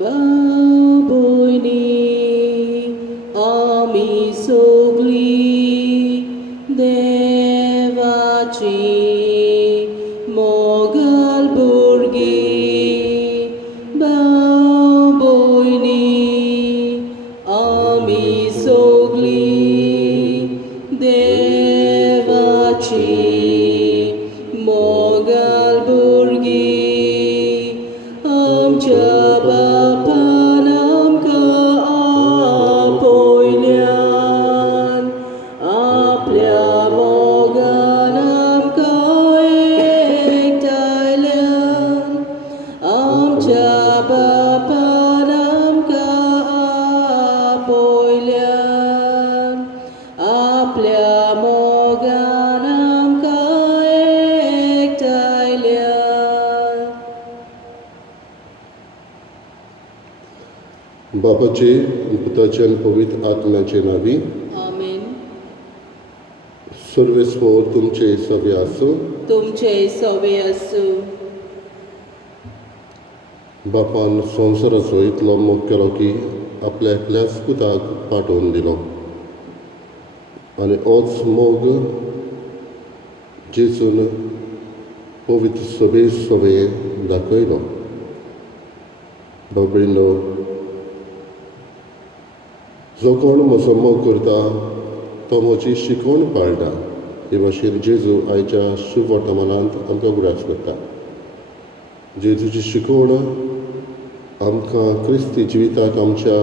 बाबोयनी आमी सोगली देवाची मोगल भुरगी बाबोयनी आमी सोगली देवाची मोगल भुरगी आमच्या बापान आमकां आपयल्यान आपल्या मोगान आमकां एकठांयल्यान आमच्या बापान आमकां आपयल्यान आपल्या मोगान आमकां एकठांयल्यान. बापाचे पुताचे आणि पवित्र आत्म्याचे नावी आमेन. सर्वेस्वर तुमचे सवे आसूं. तुमचे सवे आसूं. बापान संवसाराचो इतलो मोग केलो की आपल्या एकल्याच पुताक पाठोवन दिलो आनी होच मोग जेजून पवित्र सभे सवे दाखयलो. बाबडीनो, जो कोण म्हजो मोग करता तो म्हजी शिकवण पाळटा. हे भाशेन जेजू आयच्या शुभ वर्तमानांत आमकां उगडास करता. जेजूची शिकवण आमकां क्रिस्ती जिविताक आमच्या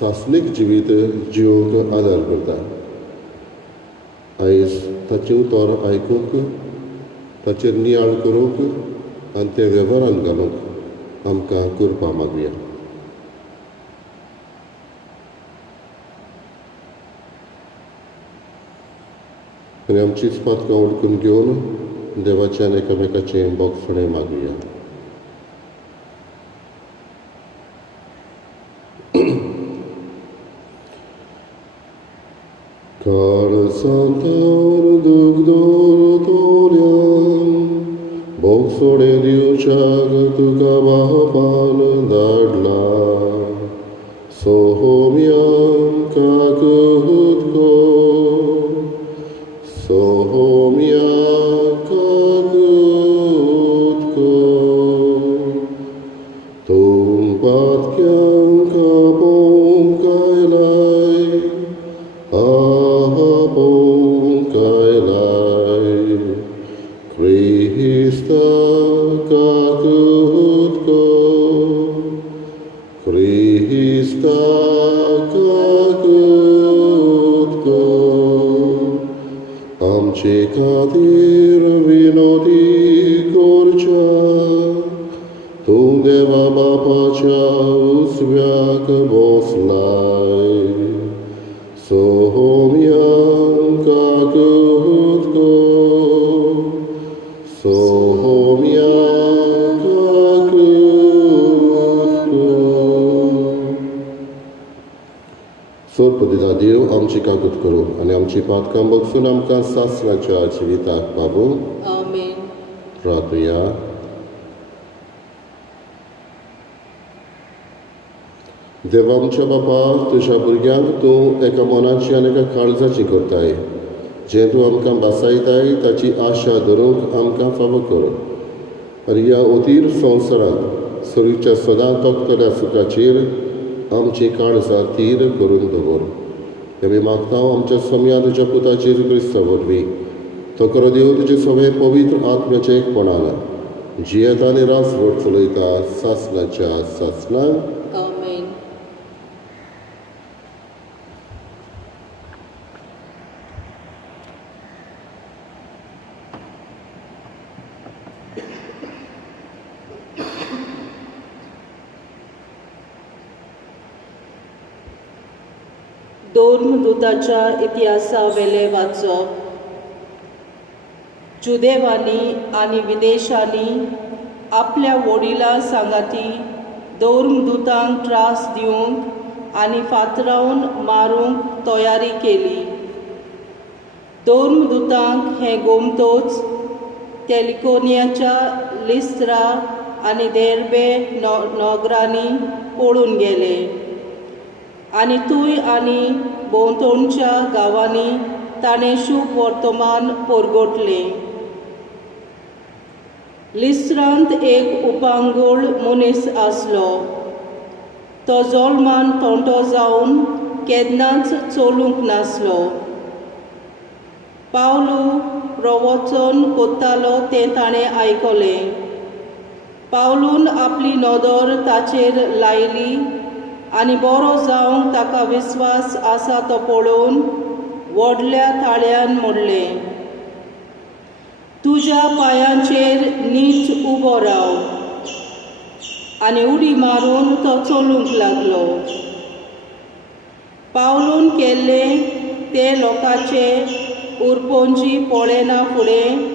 सासणीक जिवीत जिवंक आदार करता. आयज ताचें उतर आयकूंक, ताचेर नियाळ करूंक आनी तें वेव्हारांत घालूंक आमकां करपा मागुया. आनी आमचीच पातकां उडकून घेवन देवाच्यान एकामेकाचें बोगसणें मागुया. काळजांतावन दूख दवरतल्यान बोगसणें दिवच्याक तुका बापान धाडला. सोहोम्यान काकूतको सोहोम्या काकूतको तुम पातक्यांक आपोवंक आयलाय आपोवंक आयलाय. क्रिस्ता काकूतको क्रिस्ता काकूतको आमचे खातीर विनोदी करच्या तूं देवा बापाच्या उजव्याक बसलाय. सोहोम्यान काकूतको सोहोम्यान काकूतको. सोरपदिता देव आमची काकूत करूं आनी आमची पातकां बगसून आमकां सासणाच्या जिविताक पावूं. आमेन. प्रार्थया. देवा आमच्या बापा, तुज्या भुरग्यांक तूं एका मनाची आनी एका काळजाची करताय. जें तूं आमकां बासायताय ताची आशा धरूंक आमकां फावो कर. आनी ह्या अधीर संवसारांत सरीच्या सदां तोखतल्या सुखाचेर आमची काळजां थीर करून दवर. आमी मागता आमच्या सम्या तुज्या पुता जेजू क्रिस्ता वरवीं तो करो देव तुजे सगळे पवित्र आत्म्याचे एकपणान जियेता आनी रासवट चलयता सासणाच्या सासणाक. आमेन. धर्मदूताच्या इतिहासा वेले वाचप. जुदेवांनी आनी विदेशांनी आपल्या वडिलां सांगाती धर्मदूतांक त्रास दिवंक आनी फातरावन मारूंक तयारी केली. धर्मदूतांक हें गोमतोच तेलिकोनियाच्या लिस्त्रा आनी देर्बे नोगरांनी पळून गेले आनी तुय आनी भोंवतणच्या गांवांनी ताणें शुभ वर्तमान परगटले. लिस्त्रांत एक उपांगूळ मनीस आसलो. तो जल्मान तोंटो जावन केन्नाच चलूंक नासलो. पावलू प्रवचन कोत्तालो तें ताणें आयकलें. पावलून आपली नदर ताचेर लायली आनी बरो जावंक ताका विस्वास आसा तो पळोवन व्हडल्या ताळयान म्हणलें, तुज्या पांयांचेर नीट उबो राव. आनी उडी मारून तो चलूंक लागलो. पावलून केल्लें ते लोकांचे उरपोंजी पळयना फुडें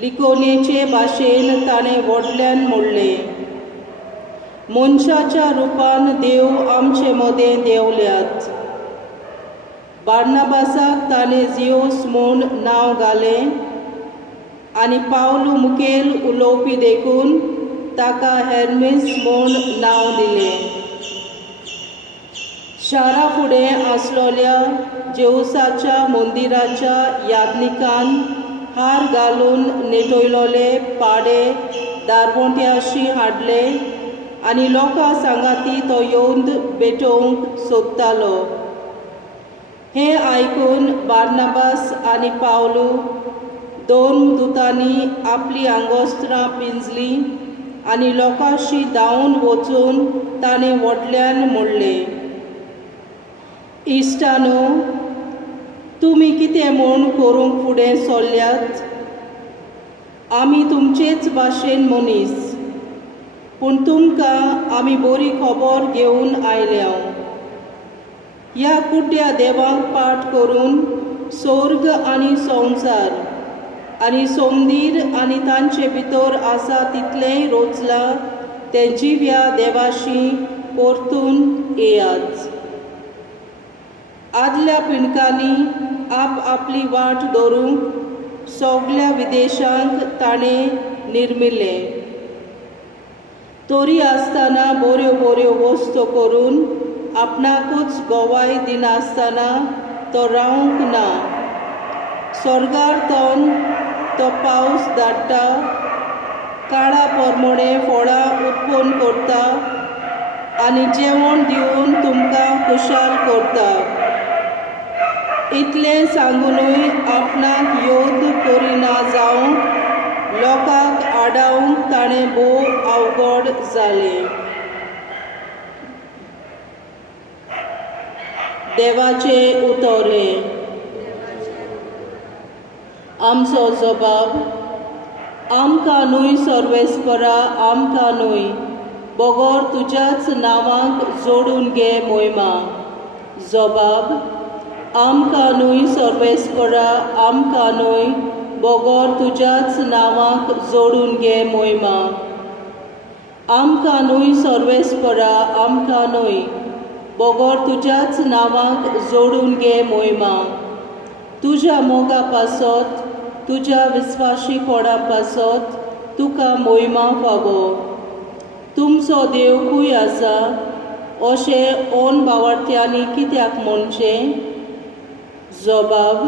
लिकोनेचे भाशेन ताणें व्हडल्यान म्हणलें, मनशाच्या रुपान देव आमचे मदें देंवल्यात. बार्नाबासाक ताणें जियोस म्हूण नांव घालें आनी पावलू मुखेल उलोवपी देखून ताका हेर्मेस म्हूण नांव दिलें. शारा फुडें आसलोल्या जेवसाच्या मंदिराच्या यादनिकान हार घालून नेटयलोले पाडे दारवंट्याशी हाडले आनी लोकां सांगाती तो येवन भेटोवंक सोदतालो. हें आयकून बार्नाबास आनी पावलू दोन दुतांनी आपली आंगोस्त्रां पिंजलीं आनी लोकांशी धांवन वचून ताणें व्हडल्यान म्हणलें, इश्टानो, तुमी कितें म्हूण करूंक फुडें सरल्यात? आमी तुमचेच भाशेन मनीस, पूण तुमकां आमी बरी खबर घेवन आयल्या. ह्या कुड्ड्या देवाक पाठ करून स्वर्ग आनी संवसार आनी सोमदीर आनी तांचे भितर आसा तितलेंय रोचलां तें जिव्या देवाशी परतून येयात. आदल्या पिणकांनी आपली वाट धरूंक सगल्या विदेशांक ताणें निर्मिल्लें. तरी आसतना बऱ्यो बऱ्यो वस्तू करून आपणाकूच गोवाय दिनासतना तो रावंक ना. स्वर्गार्थोन तो पावस धाडटा, काळा परमणे फळां उत्पन्न करता आनी जेवण दिवन तुमकां खुशाल करता. इतलें सांगूनय आपणाक योद करिना जावंक लोकांक आडावंक ताणें भोव अवघड जालें. देवाचे उतोरे. आमचो जबाब, आमकां न्हय सर्वेस्परा, आमकां न्हय, बोगोर तुज्याच नांवाक जोडून घे मोहिमा. जबाब, आमकां न्हय सर्वेस्परा, आमकां न्हय, बोगोर तुज्याच नांवाक जोडून घे मोहिमा. आमकां न्हय सर्वेस्परा, आमकां न्हय, बोगोर तुज्याच नांवाक जोडून घे मोहिमा. तुज्या मोगा पासत, तुज्या विस्वाशीपणा पासत तुका मोहिमा फावो. तुमचो देव खंय आसा अशें ओन भावार्थ्यांनी कित्याक म्हणचें? जबाब,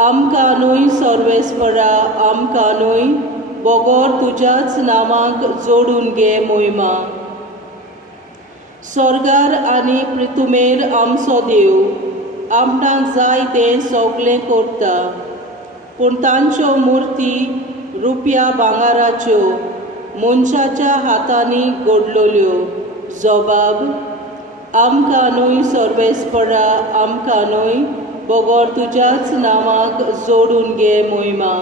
आमकां न्हय सर्वेस्परा, आमकां न्हय, बोगोर तुज्याच नांवाक जोडून घे मोहिमा. स्वर्गार आनी पृथ्वीमेर आमचो देव आपणाक जाय तें सगलें करता, पूण तांच्यो मुर्ती रुपया भांगाराच्यो मनशाच्या हातांनी घडलोल्यो. जबाब, आमकां न्हय सर्वेस्परा, आमकां न्हय, बोगोर तुज्याच नांवाक जोडून घे मोहिमा.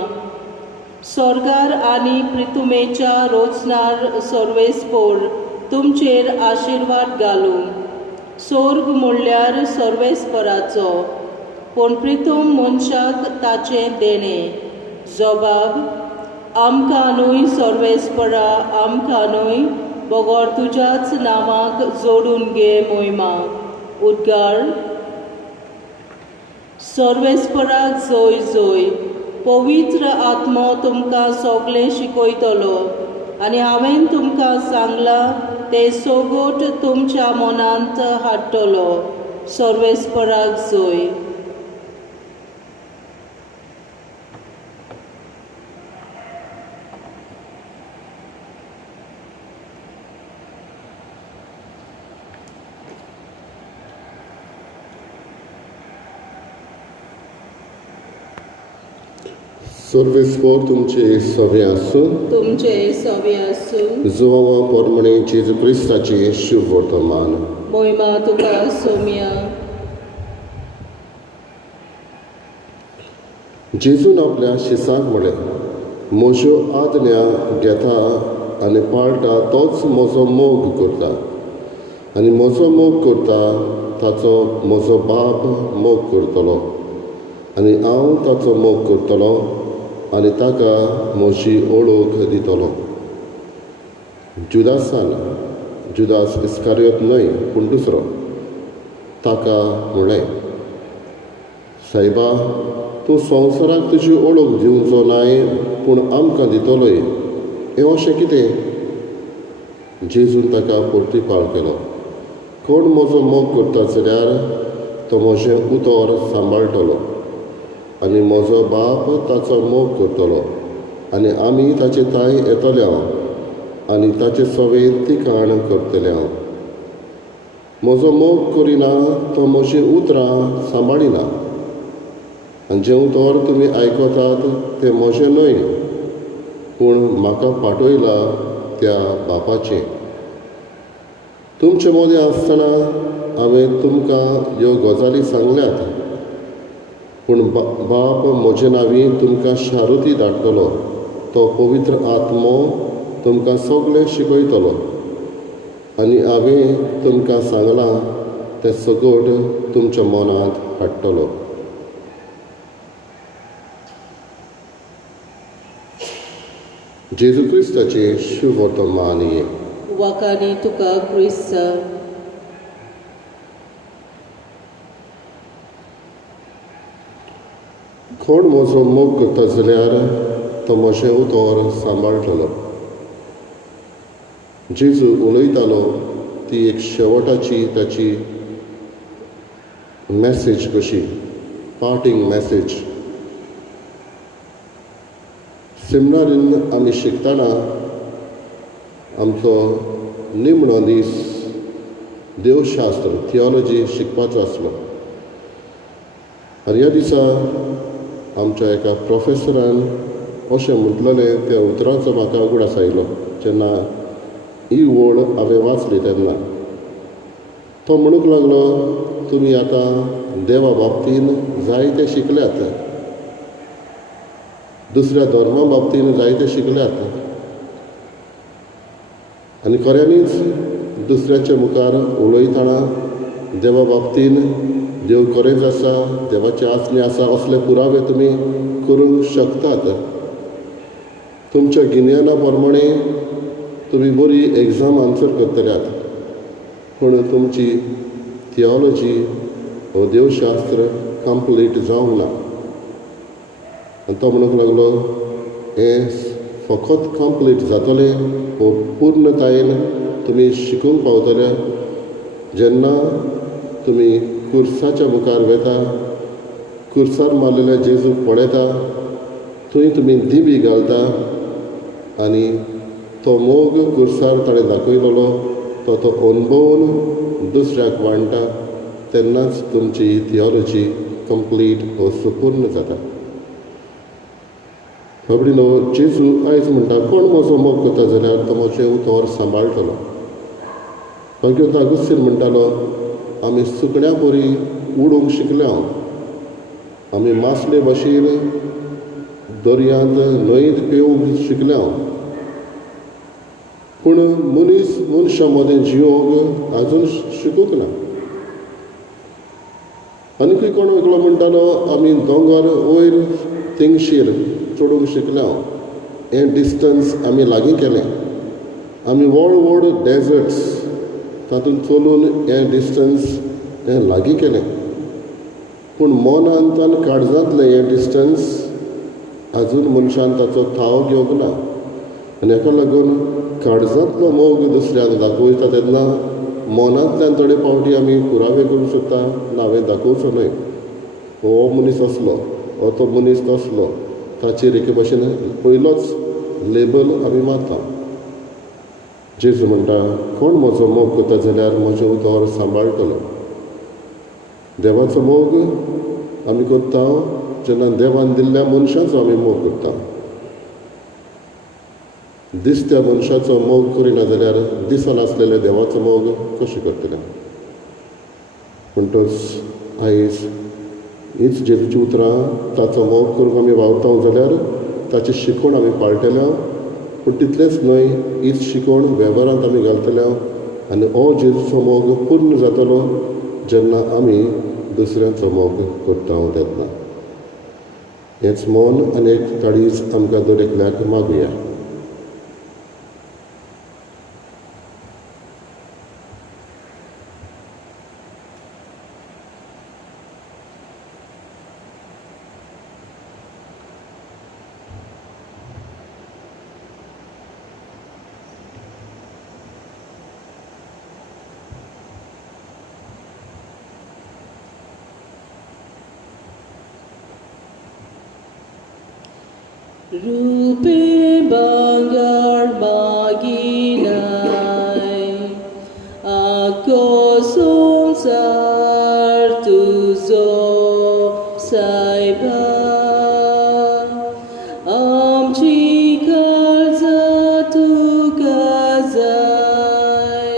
स्वर्गार आनी पृथ्वीच्या रोचणार सर्वेस्पोर तुमचेर आशिर्वाद घालूं. स्वर्ग म्हणल्यार सर्वेस्पराचो, पूण पृथ्वी मनशाक ताचें देणें. जबाब, आमकां न्हय सर्वेस्परा, आमकां न्हय, बोगोर तुज्याच नांवाक जोडून घे मोहिमा. उद्गार. सर्वेस्पराक जय जय. पवित्र आत्मो तुमकां सगलें शिकयतलो आनी हांवें तुमकां सांगलां ते सोगोट तुमच्या मनांत हाडटलो सर्वेस्पराक जोय. सर्वेस्पोर तुमचे सवे आसूं. तुमचे सवे आसूं. जुवांवा पोरमणे जेजू क्रिस्ताचे शुभ वर्तमान. मोहिमा तुका सोम्या. जेजून आपल्या शिसांक म्हळें, म्हज्यो आज्ञा घेता आनी पाळटा तोच म्हजो मोग करता, आनी म्हजो मोग करता ताचो म्हजो बाप मोग करतलो, आनी हांव ताचो मोग करतलो आनी ताका म्हजी ओळख दितलो. जुदास इस्कारियोत न्हय पूण दुसरो ताका म्हळें, सायबा, तूं संवसाराक तुजी ओळख दिवचो नाय पूण आमकां दितलोय, हें अशें कितें? जेजून ताका परतीपाळ केलो, कोण म्हजो मोग करता जाल्यार तो म्हजें उतर सांबाळटलो, आनी म्हजो बाप ताचो मोग करतलो, आनी आमी ताचे ताय येतले आनी ताचे सवेन तिकाण करतले. म्हजो मोग करिना तो म्हजीं उतरां सांबाळिना, आनी जें उतर तुमी आयकतात तें म्हजें न्हय पूण म्हाका पाठयला त्या बापाचें. तुमचे मदीं आसतना हांवें तुमकां ह्यो गजाली सांगल्यात, पूण बाप म्हजे नांवीं तुमकां शारुती धाडटलो, तो पवित्र आत्मो तुमकां सगळें शिकयतलो, आनी हांवें तुमकां सांगलां तें सगोट तुमच्या मनांत हाडटलो. जेजू क्रिस्ताचे शुभ वर्तमान ये. वाकानी तुका क्रिस्त. कोण म्हजो मोग करता जाल्यार तो म्हजें उतर सांबाळटलो. जेजू उलयतालो ती एक शेवटाची ताची मॅसेज कशी, पार्टींग मॅसेज. सेमिनारीन आमी शिकतना आमचो निमणो दीस देवशास्त्र थियोलॉजी शिकपाचो आसलो, आनी ह्या दिसा आमच्या एका प्रोफेसरान अशें म्हटलेलें त्या उतराचो म्हाका उगडास आयलो जेन्ना ही वळ हांवें वाचली तेन्ना. तो म्हणूंक लागलो, तुमी आतां देवा बाबतीन जायते शिकल्यात, दुसऱ्या धर्मा बाबतीन जायते शिकल्यात, आनी खऱ्यांनीच दुसऱ्याच्या मुखार उलयतना देवा बाबतीन देव खरेंच आसा, देवाची आज्ञा आसा असले पुरावे तुमी करूंक शकतात. तुमच्या गिन्याना प्रमाणे तुमी बरी एग्जाम आन्सर करतल्यात, पूण तुमची थियोलॉजी हो देवशास्त्र कंप्लीट जावंक ना. आनी तो म्हणूंक लागलो, हें फकत कंप्लीट जातलें हो पूर्णतायेन तुमी शिकूंक पावतले जेन्ना तुमी खुर्साच्या मुखार वेता, खुर्सार मारलेल्या जेजूक पळयता, थंय तुमी दिबी घालता आनी तो मोग खुर्सार ताणें दाखयलेलो तो अनुभवून दुसऱ्याक वांटा, तेन्नाच तुमची थियोलॉजी कंप्लीट हो सुपूर्ण जाता. खबरीनो, जेजू आयज म्हणटा, कोण म्हजो मोग करता जाल्यार तो म्हजें उतर सांबाळटलो. भगवंत अगस्तीन म्हणटालो, आमी सुकण्या परी उडोवंक शिकल्या, आमी मासले भाशेन दर्यांत न्हंयेंत पेंवूंक शिकल्या, पूण मनीस मनशा मदें जिवंक आजून शिकूंक ना. आनीकूय कोण एकलो म्हणटालो, आमी दोंगर वयर तेंगशीर चडूंक शिकल्या, हें डिस्टन्स आमी लागीं केलें, आमी व्हड व्हड डेजर्ट्स तातूंत चलून हें डिस्टन्स हें लागीं केलें, पूण मनांत आनी काळजांतलें हें डिस्टन्स आजून मनशान ताचो थाव घेवंक ना. आनी हाका लागून काळजांतलो मोग दुसऱ्याक दाखयता तेन्ना मनांतल्यान थोडे फावटी आमी पुरावे करूंक शकता ना हांवें दाखोवचो न्हय, हो मनीस असलो, हो तो मनीस तसलो, ताचेर एके भाशेन पयलोच लेबल आमी मारता. जेजू म्हणटा, कोण म्हजो मोग करता जाल्यार म्हजें उतर सांबाळटलो. देवाचो मोग आमी करता जेन्ना देवान दिल्ल्या मनशाचो आमी मोग करता. दिसत्या मनशाचो मोग करिना जाल्यार दिसन आसलेल्या देवाचो मोग कशें करतले. म्हणटच आयज हीच जेजूची उतरां ताचो मोग करूंक आमी वावरता जाल्यार ताची शिकवण आमी पाळटल्या. पूण तितलेंच न्हय, हीच शिकवण वेव्हारांत आमी घालतल्या आनी हो जेजूचो मोग पूर्ण जातलो जेन्ना आमी दुसऱ्यांचो मोग करता तेन्ना. हेंच मौन आनी एक काळीज आमकां दर एकल्याक मागुया. रूपे bangar maginay, ako संसार तुझो सायबा, आमची काळजां तुका जाय,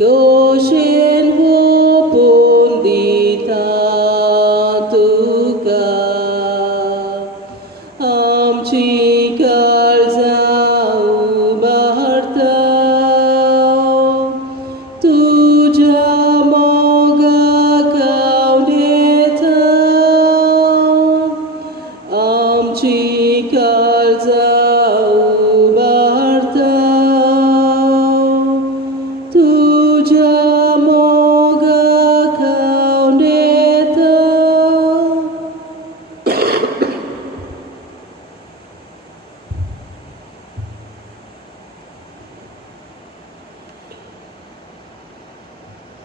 कशें ओपून दिता तुका. आमची काळजां उबारता तुज्या मोगाक आवडेता. आमची काळजां उबारता तुज्या मोगाक आवडेता.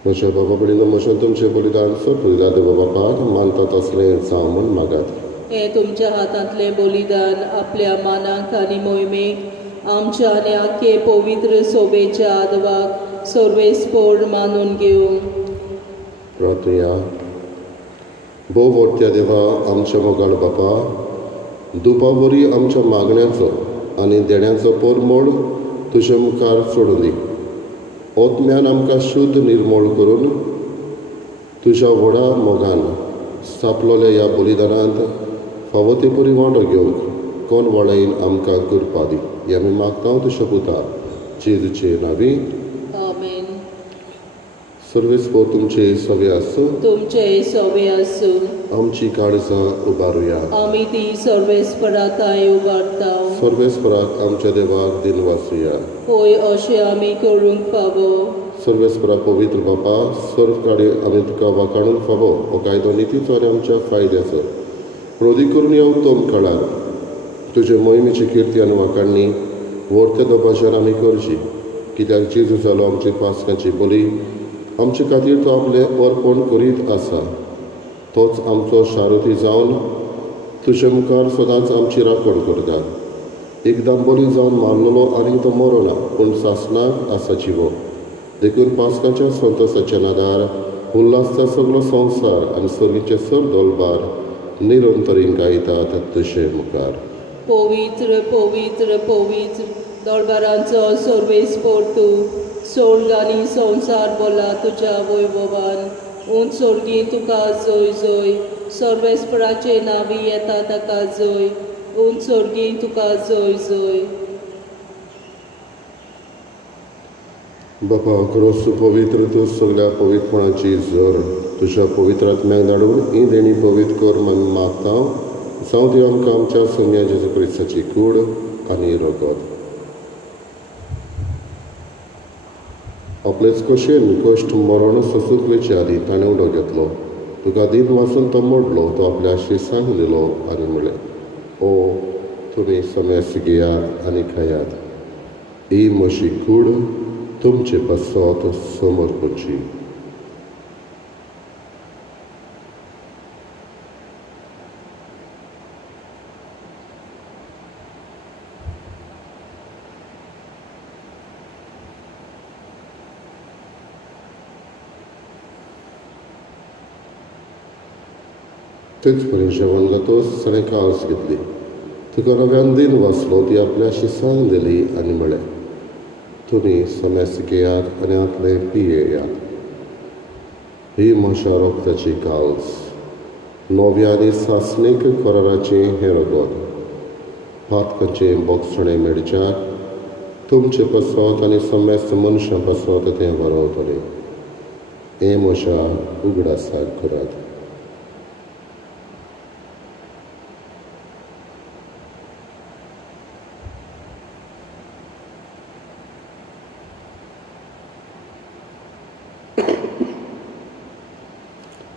म्हज्या बाबा कडेन म्हजें तुमचें बलिदान सोडून देवा बापाक मानता तसलें जावं म्हूण मागात. हे तुमच्या हातांतलें बलिदान आपल्या मानाक आनी मोहिमेक आमच्या आनी आख्खे पवित्र सोबेच्या आदवाक सर्वेस्पोर मानून घेवंक. प्रार्थया. भोव व्हडट्या देवा आमच्या मोगाळ बापा, दुपावरी आमच्या मागण्यांचो आनी देण्याचो परमोड तुज्या मुखार सोडून दी. ओतम्यान आमकां शुद्ध निर्मळ करून तुज्या व्हडा मोगान स्थापलोल्या ह्या बलिदानांत फावो ते परी वांटो घेवंक कोण वळायन आमकां करपा दी. हें आमी मागता तुज्या पुता जेजूचे नांवी. आमेन. सर्वेस्पोर तुमचे सवे आसूं. तुमचे सवे आसूं. आमची काळजां उबारुया. आमी ती सर्वेस्पराताय उबारता. सर्वेस्पराक आमच्या देवाक दिन वाचुया. होय, अशें आमी करूंक फावो. सर्वेस्परा पवित्र बापा, सर्व काडे आमी तुका वाखाणून फावो हो कायदो नितीचो आनी आमच्या फायद्याचो. क्रोधी करून ह्या उत्तम काळार तुजे मोहिमेची किर्ती आनी वाखाणणी व्हडते दोपाच्यान आमी करची. कित्याक जेजू जालो आमची पासकांची बली, आमचे खातीर तो आपलें अर्पण करीत आसा. तोच आमचो शारुती जावन तुजे मुखार सदांच आमची राखण करता. एकदां बली जावन मारलेलो आनी तो मरो ना, पूण सासणाक आसा जिवो. देखून पासकाच्या संतोशाच्या नादार उल्हासचा सगळो संवसार आनी सर्गीचे सर दोलबार निरंतरीन गायतात तुजे मुखार. पवित्र पवित्र पवित्र दोळबारांचो सर्वेस्पोर तूं. स्वर्ग आनी संवसार बोला तुज्या वैभवान. उंच सर्गी तुका जय जय. सर्वेस्पराचे नांवी येता ताका जय. उंच सर्गी तुका जय जय. बापा, खरोच पवित्र तूं सगळ्या पवित्रपणाची जर तुज्या पवित्र आत्म्याक धाडून ही देणी पवित्र कर म्हूण मागता. जावं ती आमकां आमच्या सोम्या जेजू क्रिस्ताची कूड आनी रगत. आपलेच कशेन कश्ट मरण सोंसुकलेचे आदी ताणें उडो घेतलो. तुका दिन वाचून तो मोडलो. तो आपल्या शिरसांक दिलो आनी म्हणलें, ओ तुमी समयस घेयात आनी खायात. ही म्हशी कूड तुमचे पासत समोर करची. तेच पर्यंत जेवण जातोच ताणें काळस घेतली. तुका नव्यान दिन वाचलो ती आपल्याशी सांग दिली आनी म्हळें, तुमी समयस घेयात आनी आतले पियेयात. ही म्हज्या रोगताची काळस, नव्या आनी सासणीक कराराचें हें रगत. पातकाचें बोगसणें मेळच्याक तुमचे पासत आनी समस्त मनशां पासत तें वारवतलें. हें म्हज्या उगडासाक करात.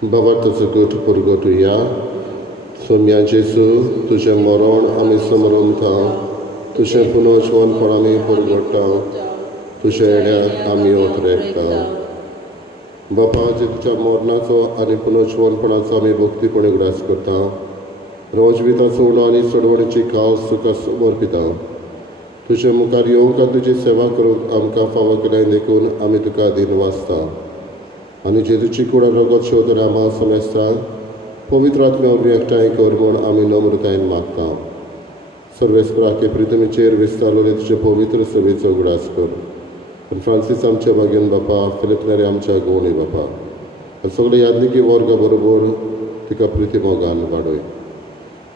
बाबा तुजो गोठ परगटुया. सोम्या जेजू, तुजें मरण आमी समरमता, तुजें पुनर्जीवनपण आमी परगट्टा, तुज्या येण्याक आमी ओतरेकता. बापा, जे तुज्या मरणाचो आनी पुनर्जीवनपणाचो आमी भक्तीपणी उगडास करता, रोजविताचो उणो आनी चडवणीची काळज तुका समर्पिता. तुजे मुखार येवंक आनी तुजी सेवा करूंक आमकां फावो केल्यान देखून आमी तुका दिन वाचता. आनी जेजूची कूड आनी रगत शेवतले आम्हा समेस्तांक पवित्र आत्म्या एकठांय कर म्हूण आमी नम्रतायेन मागता. सर्वेस्पराके प्रितमेचेर विस्तारलेले तुजे पवित्र सभेचो उगडास कर. फ्रांसीस आमच्या बागेन बापा, फिलिप नेरे आमच्या गोवणी बापा, आनी सगळे यादनिकी वर्गा बरोबर तिका प्रिती मोगान वाडय.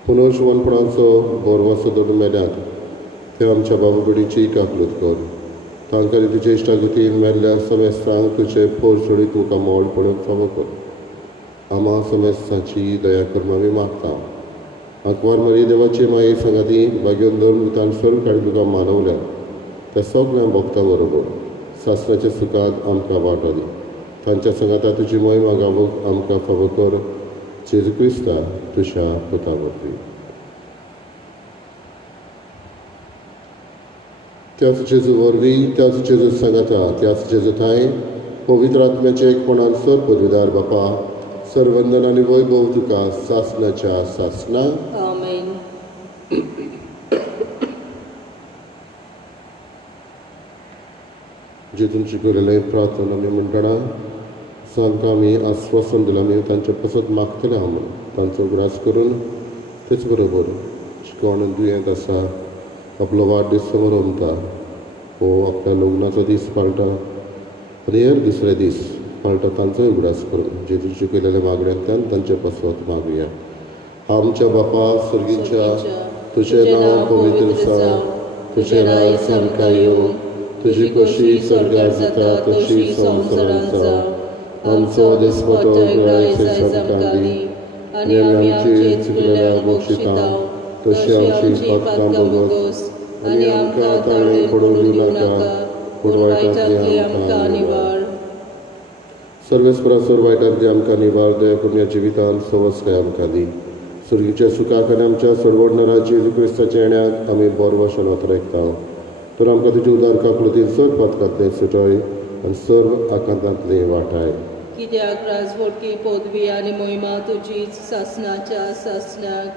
पुनर्जीवनपणाचो बोरवासो धरून मेल्यात ते आमच्या बाबा बडीची काकलूत कर. तांकां तुजे इश्टागतीन मेल्ल्या समेस्तांक तुजे पोरचोडी तुका मोडपणूक फावो कर. आम्हा समेस्तांची दया करून आमी मागता. आंकवार मरी देवाची माये संगाती बागेन धरून भितर सर्व काळी तुका मानवल्या त्या सगळ्या भक्तां बरोबर सासणाच्या सुखांत आमकां वांटो दी. तांच्या संगाता तुजी मोहीम गावूंक आमकां फावो कर. जेजू क्रिस्ता तुज्या पुता वरवीं. त्याच जेजू वरवीं, त्याच जेजू सांगाता, त्याच जेजू थंय पवित्र आत्म्याचे एकपणान सर पदवीदार बापा, सर्वंदन आनी वैभव तुका सासणाच्या सासणा. आमेन. जे तुमचे केलेले प्रार्थना आमी म्हणटना तांकां आमी आस्वासन दिलां आमी तांचे पासत मागतले आहा म्हणून. तांचो उगडास करून तेच बरोबर कोण दुयेंत आसा आपलो वाडदीस समोर रमता वो आपल्या लग्नाचो दीस पाळटा आनी हेर दुसरे दीस पाळटा तांचोय उगडास करून जेजूचे केलेल्या मागण्यांतल्यान तांचे पासत मागुया. आमच्या बापा सर्गीच्या तुजें नांव पवित्र जावं, तुजें राय सामका येवं, तुजी कशी स्वर्गार जाता तशी संवसारांत जावं. आमचो दिसपतो ग्रायचे सामका दी आनी आमी आमची चुकलेल्यांक बक्षिता तशी आमची पातकां बोगस आनी आमकां ताळें पडूं दिवं नाका पूण वायटांतली आमकां निवार. सर्वेस्परा वायटांतली आमकां निवार. दया करून ह्या जिवितांत सवस्काय आमकां दी. सुर्गीच्या सुखाक आनी आमच्या चडवडणारा जेजू क्रिस्ताच्या येण्याक आमी बरो भाशेन वतरायता. तर आमकां तुजे उदार काकलुतीन सर पातकांतलें सुटय आनी सर्व आकांतांतली वाटाय. कित्याक राजवटी पदवी आनी मोहिमा तुजीच सासणाच्या सासणाक.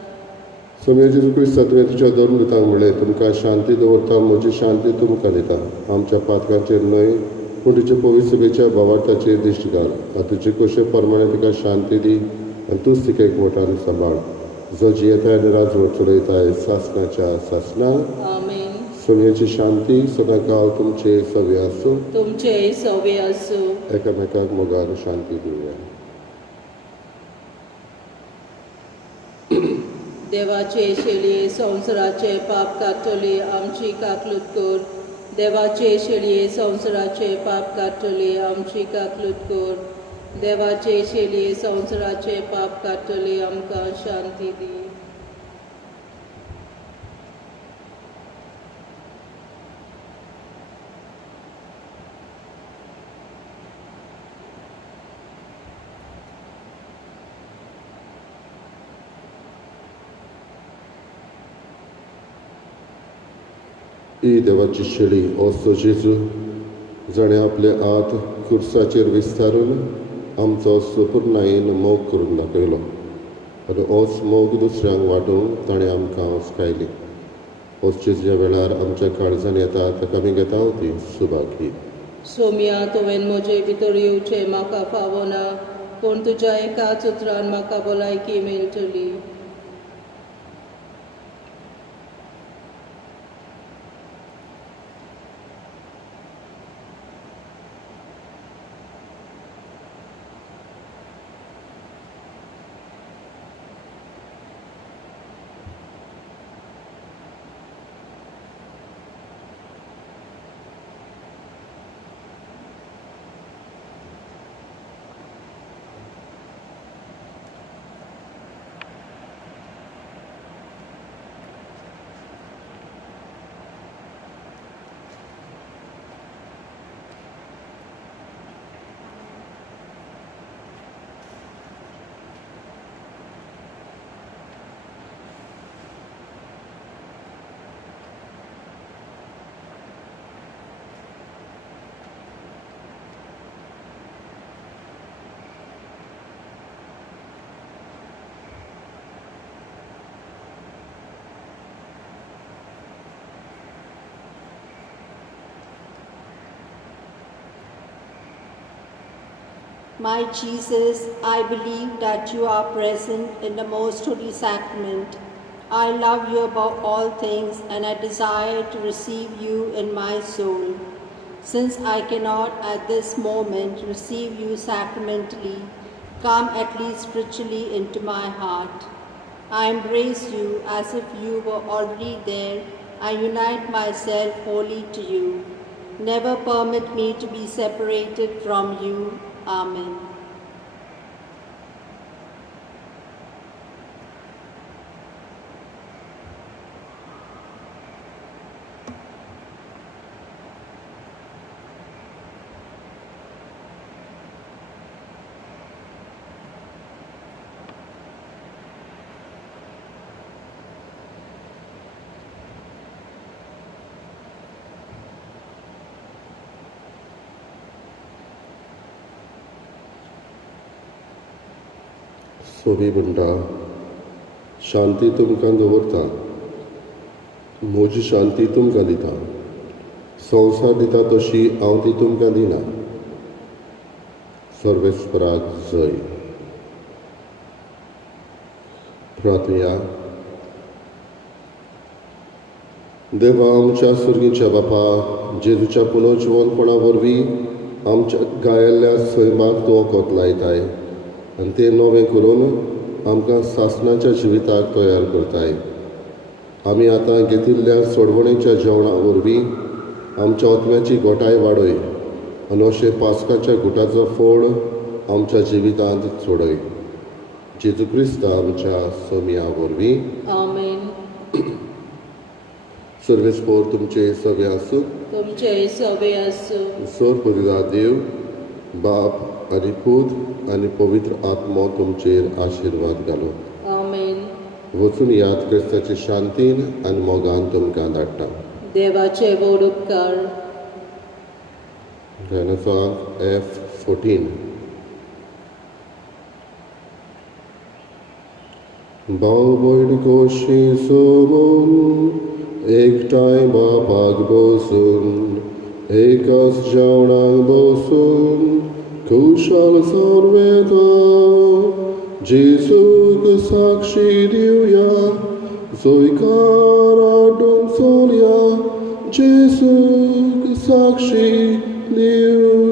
समया जेजू क्रिस्ता तुवें तुज्या धर्म दितांक म्हणलें, तुमकां शांती दवरता, म्हजी शांती तुमकां दिता. आमच्या पातकांचेर न्हय पूण तुजे पवित्र सभेच्या भावार्थाचेर दिश्ट घाल. तुजे कशे प्रमाणे तिका शांती दी आनी तूंच तिका एकवटान सांबाळ. जो जियेताय आनी राजवट चलयताय सासणाच्या सासणाक. आमेन. सोन्याची शांती सदांकाळ तुमचे सवे आसूं. तुमचेय सवे आसूं. एकामेकाक मोगान शांती दिवया. देवाचे शेळये संवसाराचे पाप काडटले आमची काकलूत कर. देवाचे शेळये संवसाराचे पाप काडटले आमची काकलूत कर. देवाचे शेळये संवसाराचे पाप काडटले आमकां शांती दी. ही देवाची शेळी असो जेजू जाणें आपले हात खुर्साचेर विस्तारून आमचो सुपूर्णायेन मोग करून दाखयलो आनी होच मोग दुसऱ्यांक वांटूंक ताणें आमकां उस्कायली. होच जेजूच्या वेळार आमच्या काळजान येता ताका आमी घेता ती सुभागी. सोम्या तुवें म्हजे भितर येवचें म्हाका फावना, पूण तुज्या एकाच उतरान म्हाका भलायकी मेळटली. My Jesus, I believe that you are present in the most holy sacrament. I love you above all things and I desire to receive you in my soul. Since I cannot at this moment receive you sacramentally, come at least spiritually into my heart. I embrace you as if you were already there. I unite myself wholly to you. Never permit me to be separated from you. Amen. Sobi म्हणटा, शांती तुमकां दवरता, म्हजी शांती तुमकां दिता. संवसार दिता तशी हांव ती तुमकां दिना. सर्वेस्पराक जय. प्रार्थया. देवा आमच्या सुर्गीच्या बापा, जेजूच्या पुनर्जीवनपणा वरवीं आमच्या गायल्ल्या सैमाक तूं वखद लायताय आनी तें नवें करून आमकां सासणाच्या जिविताक तयार करताय. आमी आतां घेतिल्ल्या सोडवणेच्या जेवणा वरवीं आमच्या आत्म्याची घोटाय वाडय आनी अशें पास्काच्या गुटाचो फोड आमच्या जिवितांत सोडय. जेजू क्रिस्त आमच्या सोम्या वरवीं. आमेन. सर्वेस्पोर तुमचे सवे आसूं. तुमचे सवे आसूं. सोर पवित्र देव, बाप आनी पूत आनी पवित्र आत्मो तुमचेर आशिर्वाद घालो. आमेन. वचून याद क्रिस्ताचे शांतीन आनी मोगान तुमकां धाडटा. देवाचे गोड उपकार. गायन सॉंग F14. भाव भयण खोशी सोमून एकठांय बापाक बसून एकाच जेवणाक बसून खुशाल सर्वेतो जेजूक साक्षी दिवया. जोयकार हाडून चलया, जेजूक साक्षी दिवया.